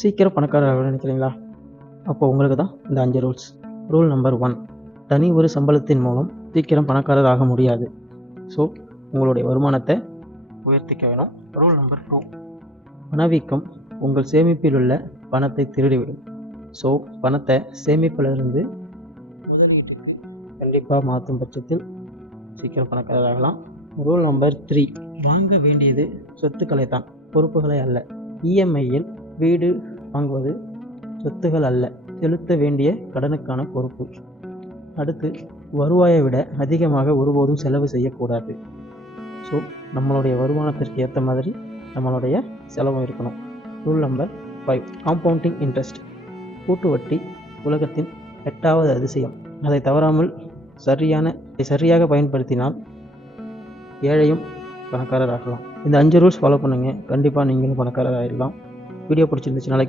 சீக்கிரம் பணக்காரராக நினைக்கிறீங்களா? அப்போ உங்களுக்கு தான் இந்த 5 ரூல்ஸ். ரூல் நம்பர் 1, தனி ஒரு சம்பளத்தின் மூலம் சீக்கிரம் பணக்காரர் ஆக முடியாது. ஸோ உங்களுடைய வருமானத்தை உயர்த்திக்க வேணும். ரூல் நம்பர் 2, பணவீக்கம் உங்கள் சேமிப்பில் உள்ள பணத்தை திருடிவிடும். ஸோ பணத்தை சேமிப்பிலிருந்து கண்டிப்பாக மாற்றும் பட்சத்தில் சீக்கிரம் பணக்காரராகலாம். ரூல் நம்பர் 3, வாங்க வேண்டியது சொத்துக்களை தான், பொறுப்புகளை அல்ல. இஎம்ஐயில் வீடு வாங்குவது சொத்துகள் அல்ல, செலுத்த வேண்டிய கடனுக்கான பொறுப்பு. அடுத்து, வருவாயை விட அதிகமாக ஒருபோதும் செலவு செய்யக்கூடாது. ஸோ நம்மளுடைய வருமானத்திற்கு ஏற்ற மாதிரி நம்மளுடைய செலவும் இருக்கணும். Rule number 5, compounding interest. கூட்டு வட்டி உலகத்தின் 8வது அதிசயம். அதை தவறாமல் சரியாக பயன்படுத்தினால் ஏழையும் பணக்காரர் ஆகலாம். இந்த 5 ரூல்ஸ் ஃபாலோ பண்ணுங்கள், கண்டிப்பாக நீங்களும் பணக்காரர் ஆகிடலாம். வீடியோ பிடிச்சிருந்துச்சுனால